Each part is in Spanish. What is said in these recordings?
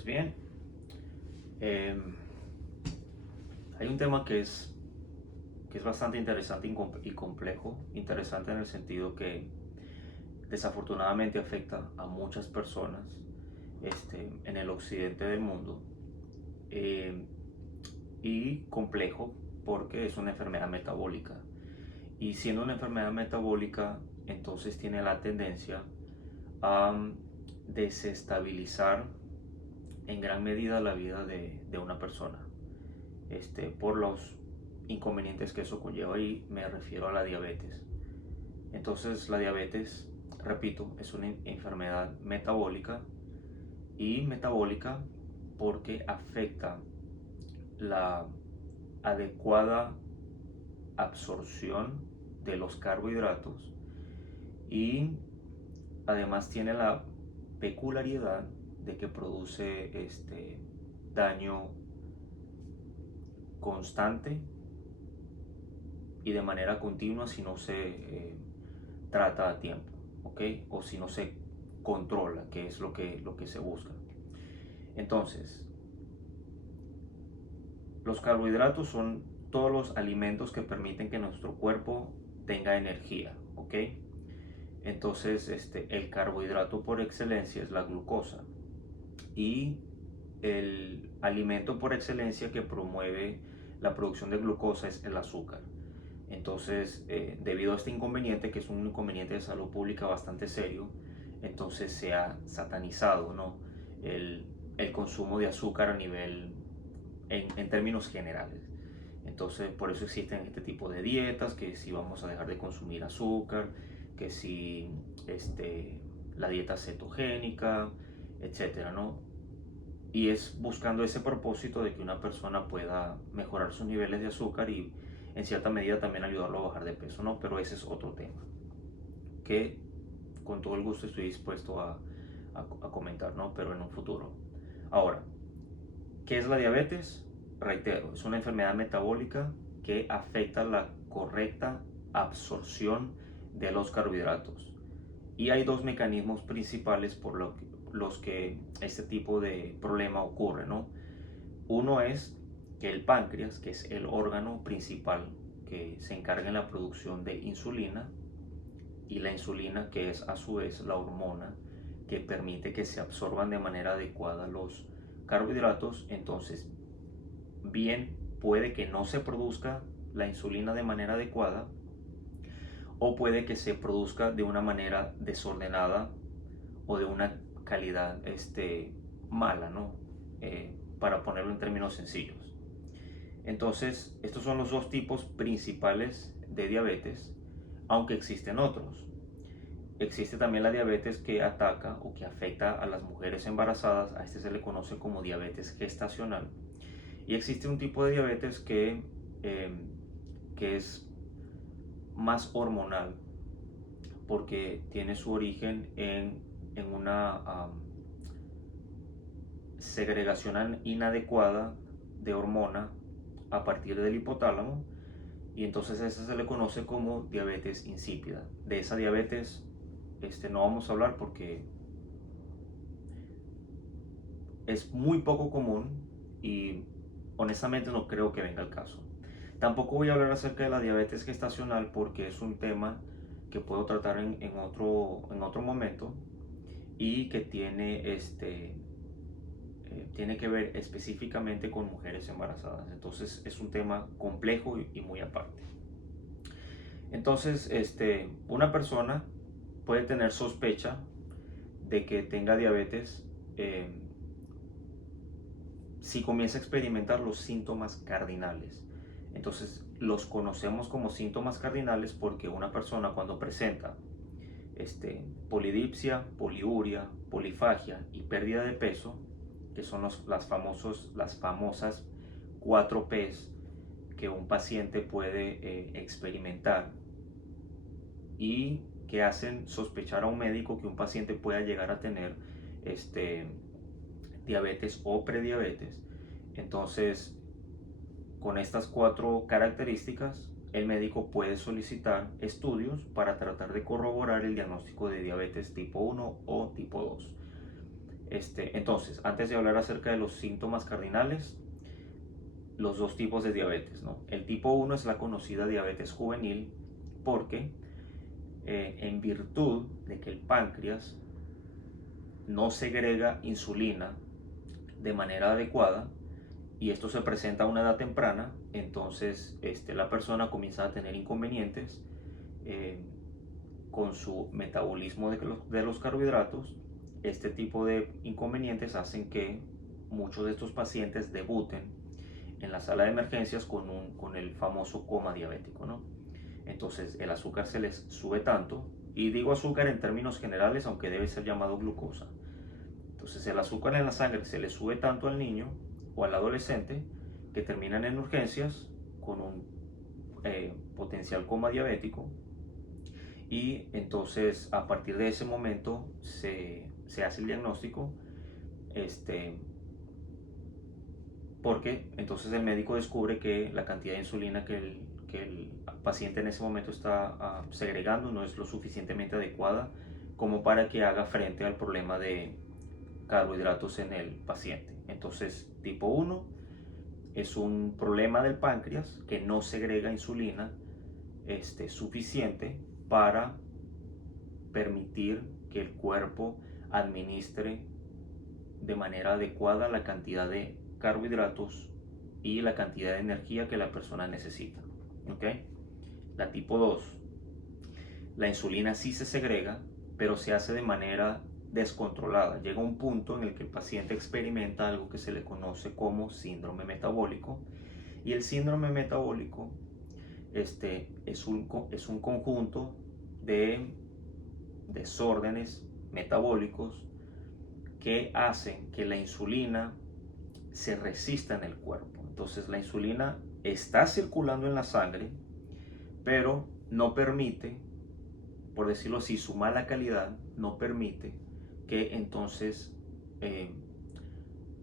Pues bien, em, hay un tema que es bastante interesante y complejo. Interesante en el sentido que desafortunadamente afecta a muchas personas en el occidente del mundo. em, y complejo porque es una enfermedad metabólica. Y siendo una enfermedad metabólica, entonces tiene la tendencia a desestabilizar en gran medida la vida de una persona, por los inconvenientes que eso conlleva, y me refiero a la diabetes. Entonces la diabetes, repito, es una enfermedad metabólica, y metabólica porque afecta la adecuada absorción de los carbohidratos, y además tiene la peculiaridad de que produce daño constante y de manera continua si no se trata a tiempo, ¿ok? O si no se controla, que es lo que se busca. Entonces, los carbohidratos son todos los alimentos que permiten que nuestro cuerpo tenga energía, ¿ok? Entonces, el carbohidrato por excelencia es la glucosa, y el alimento por excelencia que promueve la producción de glucosa es el azúcar. Entonces, debido a este inconveniente, que es un inconveniente de salud pública bastante serio, entonces se ha satanizado, ¿no? el, el consumo de azúcar a nivel, en términos generales. Entonces, por eso existen este tipo de dietas, que si vamos a dejar de consumir azúcar, que si la dieta cetogénica, etcétera, ¿no? Y es buscando ese propósito de que una persona pueda mejorar sus niveles de azúcar y en cierta medida también ayudarlo a bajar de peso, ¿no? Pero ese es otro tema que con todo el gusto estoy dispuesto a comentar, ¿no? Pero en un futuro. Ahora, ¿qué es la diabetes? Reitero, es una enfermedad metabólica que afecta la correcta absorción de los carbohidratos. Y hay dos mecanismos principales por los que este tipo de problema ocurre, ¿no? Uno es que el páncreas, que es el órgano principal que se encarga en la producción de insulina, y la insulina, que es a su vez la hormona que permite que se absorban de manera adecuada los carbohidratos. Entonces, bien puede que no se produzca la insulina de manera adecuada, o puede que se produzca de una manera desordenada o de una calidad mala, ¿no? Para ponerlo en términos sencillos. Entonces, estos son los dos tipos principales de diabetes, aunque existen otros. Existe también la diabetes que ataca o que afecta a las mujeres embarazadas. A este se le conoce como diabetes gestacional. Y existe un tipo de diabetes eh, que es más hormonal, porque tiene su origen en una segregación inadecuada de hormona a partir del hipotálamo, y entonces a esa se le conoce como diabetes insípida. De esa diabetes no vamos a hablar porque es muy poco común y honestamente no creo que venga al caso. Tampoco voy a hablar acerca de la diabetes gestacional porque es un tema que puedo tratar en otro momento, y que tiene que ver específicamente con mujeres embarazadas. Entonces es un tema complejo y muy aparte. Entonces, una persona puede tener sospecha de que tenga diabetes si comienza a experimentar los síntomas cardinales. Entonces los conocemos como síntomas cardinales porque una persona, cuando presenta polidipsia, poliuria, polifagia y pérdida de peso, que son las famosas 4 Ps que un paciente puede experimentar, y que hacen sospechar a un médico que un paciente pueda llegar a tener diabetes o prediabetes. Entonces, con estas 4 características, el médico puede solicitar estudios para tratar de corroborar el diagnóstico de diabetes tipo 1 o tipo 2. Entonces, antes de hablar acerca de los síntomas cardinales, los dos tipos de diabetes, ¿no? El tipo 1 es la conocida diabetes juvenil porque en virtud de que el páncreas no segrega insulina de manera adecuada y esto se presenta a una edad temprana, entonces la persona comienza a tener inconvenientes eh, con su metabolismo de los carbohidratos. Este tipo de inconvenientes hacen que muchos de estos pacientes debuten en la sala de emergencias con el famoso coma diabético, ¿no? Entonces el azúcar se les sube tanto, y digo azúcar en términos generales, aunque debe ser llamado glucosa. Entonces el azúcar en la sangre se le sube tanto al niño o al adolescente que terminan en urgencias con un potencial coma diabético, y entonces a partir de ese momento se hace el diagnóstico, porque entonces el médico descubre que la cantidad de insulina que el paciente en ese momento está segregando no es lo suficientemente adecuada como para que haga frente al problema de carbohidratos en el paciente. Entonces, tipo 1 es un problema del páncreas que no segrega insulina suficiente para permitir que el cuerpo administre de manera adecuada la cantidad de carbohidratos y la cantidad de energía que la persona necesita. ¿Ok? La tipo 2, la insulina sí se segrega, pero se hace de manera descontrolada. Llega un punto en el que el paciente experimenta algo que se le conoce como síndrome metabólico, y el síndrome metabólico es un conjunto de desórdenes metabólicos que hacen que la insulina se resista en el cuerpo. Entonces la insulina está circulando en la sangre, pero no permite, por decirlo así, su mala calidad no permite que entonces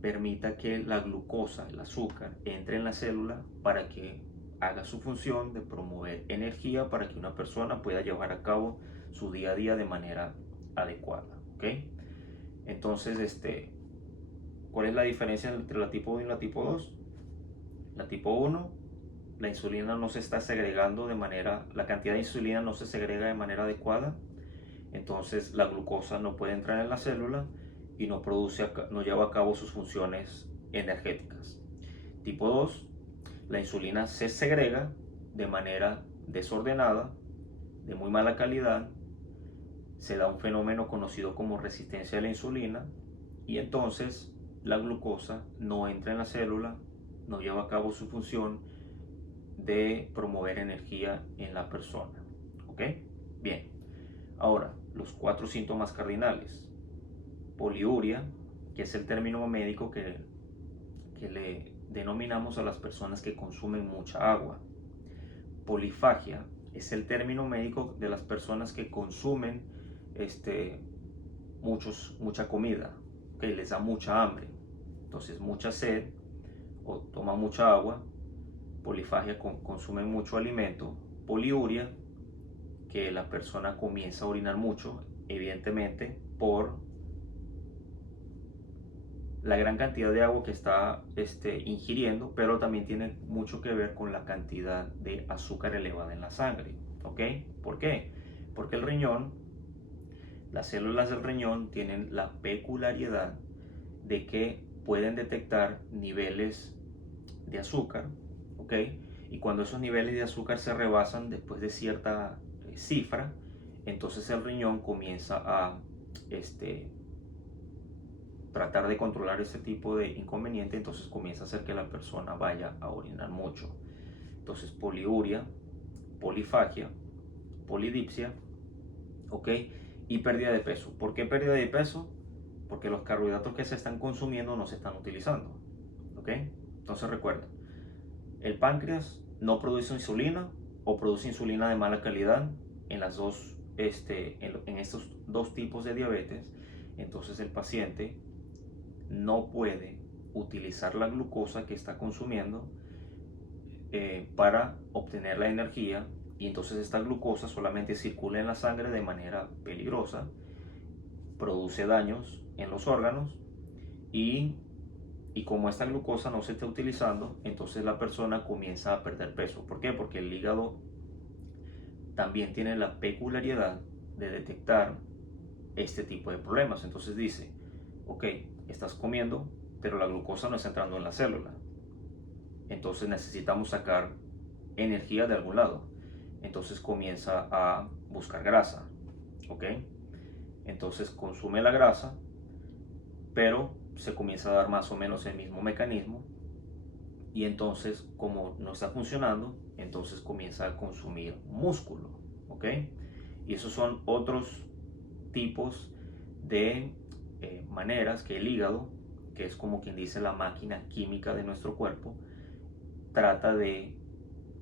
permita que la glucosa, el azúcar, entre en la célula para que haga su función de promover energía para que una persona pueda llevar a cabo su día a día de manera adecuada. ¿Ok? Entonces, ¿cuál es la diferencia entre la tipo 1 y la tipo 2? La tipo 1, la insulina no se está segregando la cantidad de insulina no se segrega de manera adecuada, entonces la glucosa no puede entrar en la célula y no lleva a cabo sus funciones energéticas. Tipo 2, la insulina se segrega de manera desordenada, de muy mala calidad, se da un fenómeno conocido como resistencia a la insulina, y entonces la glucosa no entra en la célula, no lleva a cabo su función de promover energía en la persona. ¿Ok? Bien. Ahora, los 4 síntomas cardinales. Poliuria, que es el término médico que le denominamos a las personas que consumen mucha agua. Polifagia es el término médico de las personas que consumen mucha comida, que les da mucha hambre, entonces mucha sed o toma mucha agua. Polifagia, consume mucho alimento. Poliuria, que la persona comienza a orinar mucho, evidentemente por la gran cantidad de agua que está ingiriendo, pero también tiene mucho que ver con la cantidad de azúcar elevada en la sangre. ¿Ok? ¿Por qué? Porque el riñón, las células del riñón tienen la peculiaridad de que pueden detectar niveles de azúcar, ¿ok? Y cuando esos niveles de azúcar se rebasan después de cierta cifra, entonces el riñón comienza a tratar de controlar ese tipo de inconveniente, entonces comienza a hacer que la persona vaya a orinar mucho. Entonces poliuria, polifagia, polidipsia, ¿ok? Y pérdida de peso. ¿Por qué pérdida de peso? Porque los carbohidratos que se están consumiendo no se están utilizando, ¿ok? Entonces recuerden, el páncreas no produce insulina o produce insulina de mala calidad en estos dos tipos de diabetes. Entonces el paciente no puede utilizar la glucosa que está consumiendo para obtener la energía, y entonces esta glucosa solamente circula en la sangre de manera peligrosa, produce daños en los órganos y, y como esta glucosa no se está utilizando, entonces la persona comienza a perder peso. ¿Por qué? Porque el hígado también tiene la peculiaridad de detectar este tipo de problemas. Entonces dice, ok, estás comiendo, pero la glucosa no está entrando en la célula. Entonces necesitamos sacar energía de algún lado. Entonces comienza a buscar grasa, ¿ok? Entonces consume la grasa, pero se comienza a dar más o menos el mismo mecanismo. Y entonces, como no está funcionando, entonces comienza a consumir músculo, ¿ok? Y esos son otros tipos de maneras que el hígado, que es como quien dice la máquina química de nuestro cuerpo, trata de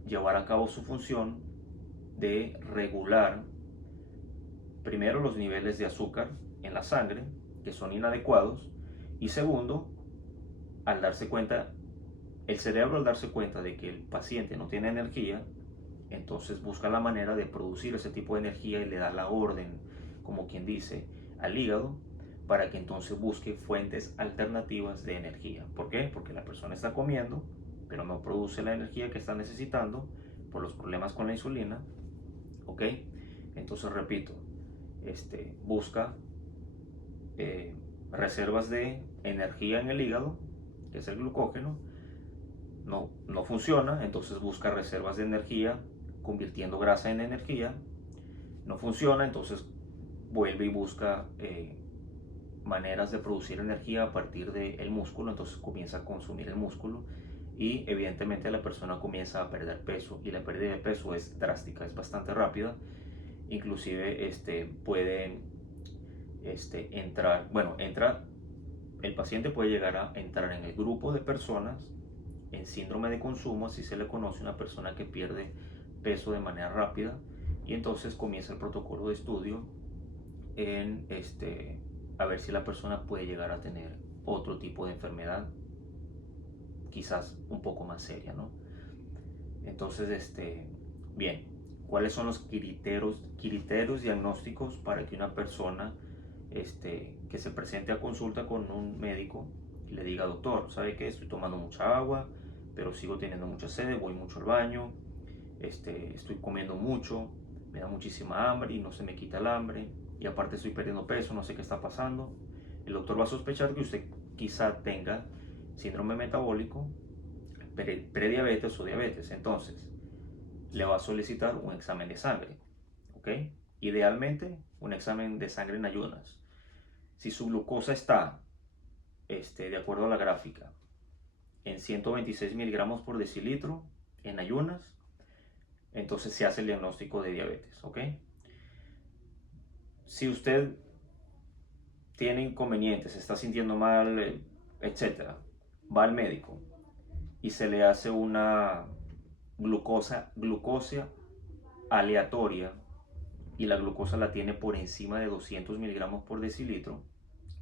llevar a cabo su función de regular primero los niveles de azúcar en la sangre, que son inadecuados, y segundo, al darse cuenta, el cerebro al darse cuenta de que el paciente no tiene energía, entonces busca la manera de producir ese tipo de energía y le da la orden, como quien dice, al hígado para que entonces busque fuentes alternativas de energía. ¿Por qué? Porque la persona está comiendo, pero no produce la energía que está necesitando por los problemas con la insulina. ¿Ok? Entonces repito, busca eh, reservas de energía en el hígado, que es el glucógeno. No funciona, entonces busca reservas de energía convirtiendo grasa en energía. No funciona, entonces vuelve y busca maneras de producir energía a partir del músculo, entonces comienza a consumir el músculo y evidentemente la persona comienza a perder peso y la pérdida de peso es drástica, es bastante rápida, inclusive puede entrar, bueno, el paciente puede llegar a entrar en el grupo de personas en síndrome de consumo, así se le conoce, una persona que pierde peso de manera rápida, y entonces comienza el protocolo de estudio en a ver si la persona puede llegar a tener otro tipo de enfermedad, quizás un poco más seria, ¿no? Entonces, bien, ¿cuáles son los criterios diagnósticos para que una persona que se presente a consulta con un médico y le diga, doctor, ¿sabe qué? Estoy tomando mucha agua, pero sigo teniendo mucha sed, voy mucho al baño, estoy comiendo mucho, me da muchísima hambre y no se me quita el hambre, y aparte estoy perdiendo peso, no sé qué está pasando? El doctor va a sospechar que usted quizá tenga síndrome metabólico, prediabetes o diabetes. Entonces, le va a solicitar un examen de sangre, ¿ok? Idealmente, un examen de sangre en ayunas. Si su glucosa está, de acuerdo a la gráfica, en 126 miligramos por decilitro en ayunas, entonces se hace el diagnóstico de diabetes, ¿ok? Si usted tiene inconvenientes, se está sintiendo mal, etcétera, va al médico y se le hace una glucosa aleatoria y la glucosa la tiene por encima de 200 miligramos por decilitro,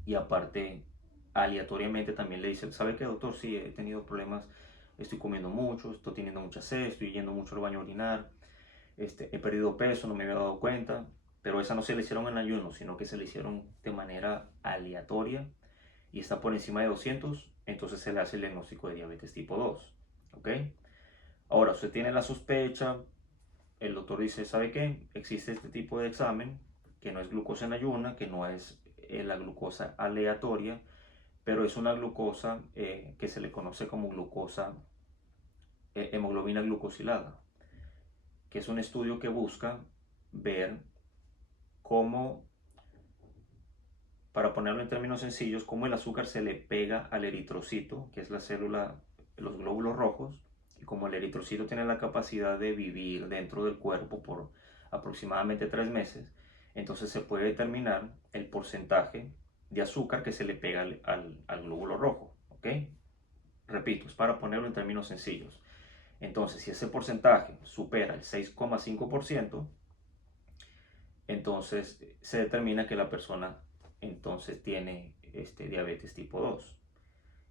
y aparte aleatoriamente también le dice, ¿sabe qué, doctor? Sí, he tenido problemas, estoy comiendo mucho, estoy teniendo mucha sed, estoy yendo mucho al baño a orinar, he perdido peso, no me había dado cuenta, pero esa no se le hicieron en ayuno, sino que se le hicieron de manera aleatoria y está por encima de 200, entonces se le hace el diagnóstico de diabetes tipo 2, ¿ok? Ahora, usted tiene la sospecha, el doctor dice, ¿sabe qué? Existe este tipo de examen, que no es glucosa en ayuna, que no es la glucosa aleatoria, pero es una glucosa que se le conoce como glucosa, hemoglobina glucosilada, que es un estudio que busca ver cómo, para ponerlo en términos sencillos, cómo el azúcar se le pega al eritrocito, que es la célula, los glóbulos rojos, y como el eritrocito tiene la capacidad de vivir dentro del cuerpo por aproximadamente 3 meses, entonces se puede determinar el porcentaje de azúcar que se le pega al glóbulo rojo, ¿ok? Repito, es para ponerlo en términos sencillos. Entonces, si ese porcentaje supera el 6,5%, entonces se determina que la persona entonces tiene diabetes tipo 2.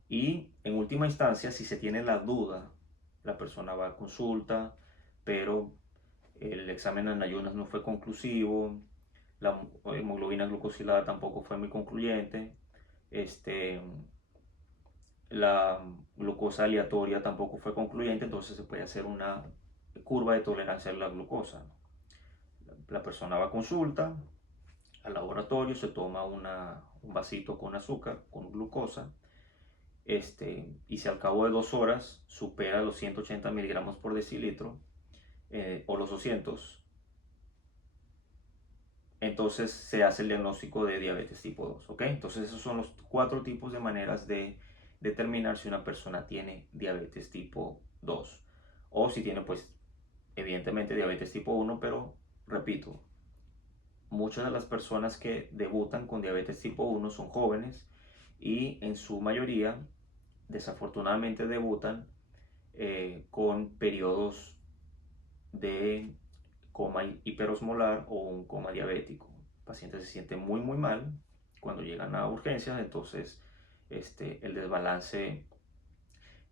Y en última instancia, si se tiene la duda, la persona va a consulta, pero el examen en ayunas no fue conclusivo, la hemoglobina glucosilada tampoco fue muy concluyente, este, La glucosa aleatoria tampoco fue concluyente, entonces se puede hacer una curva de tolerancia a la glucosa. La persona va a consulta, al laboratorio, se toma un vasito con azúcar, con glucosa, y si al cabo de 2 horas supera los 180 miligramos por decilitro, o los 200, entonces se hace el diagnóstico de diabetes tipo 2, ¿ok? Entonces esos son los 4 tipos de maneras de determinar si una persona tiene diabetes tipo 2 o si tiene, pues, evidentemente diabetes tipo 1, pero repito, muchas de las personas que debutan con diabetes tipo 1 son jóvenes y en su mayoría desafortunadamente debutan con periodos de coma hiperosmolar o un coma diabético. El paciente se siente muy muy mal cuando llegan a urgencias, entonces el desbalance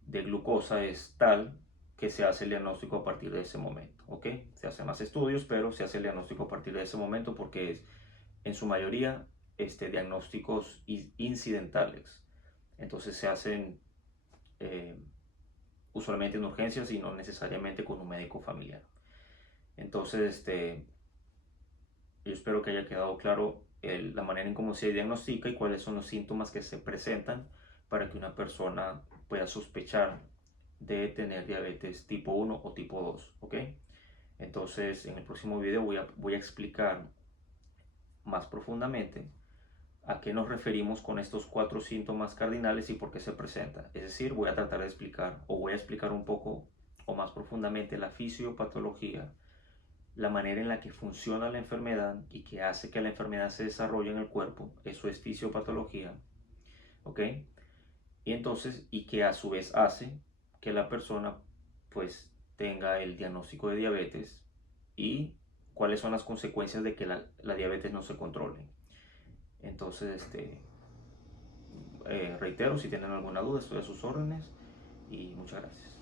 de glucosa es tal que se hace el diagnóstico a partir de ese momento, ¿ok? Se hacen más estudios, pero se hace el diagnóstico a partir de ese momento porque es en su mayoría diagnósticos incidentales. Entonces se hacen eh, usualmente en urgencias y no necesariamente con un médico familiar. Entonces, yo espero que haya quedado claro la manera en cómo se diagnostica y cuáles son los síntomas que se presentan para que una persona pueda sospechar de tener diabetes tipo 1 o tipo 2, ¿ok? Entonces, en el próximo video voy a explicar más profundamente a qué nos referimos con estos 4 síntomas cardinales y por qué se presenta. Es decir, voy a tratar de explicar o voy a explicar un poco o más profundamente la fisiopatología, la manera en la que funciona la enfermedad y que hace que la enfermedad se desarrolle en el cuerpo. Eso es fisiopatología, ¿ok? Y entonces, y que a su vez hace que la persona pues tenga el diagnóstico de diabetes y cuáles son las consecuencias de que la diabetes no se controle. Entonces, reitero, si tienen alguna duda, estoy a sus órdenes y muchas gracias.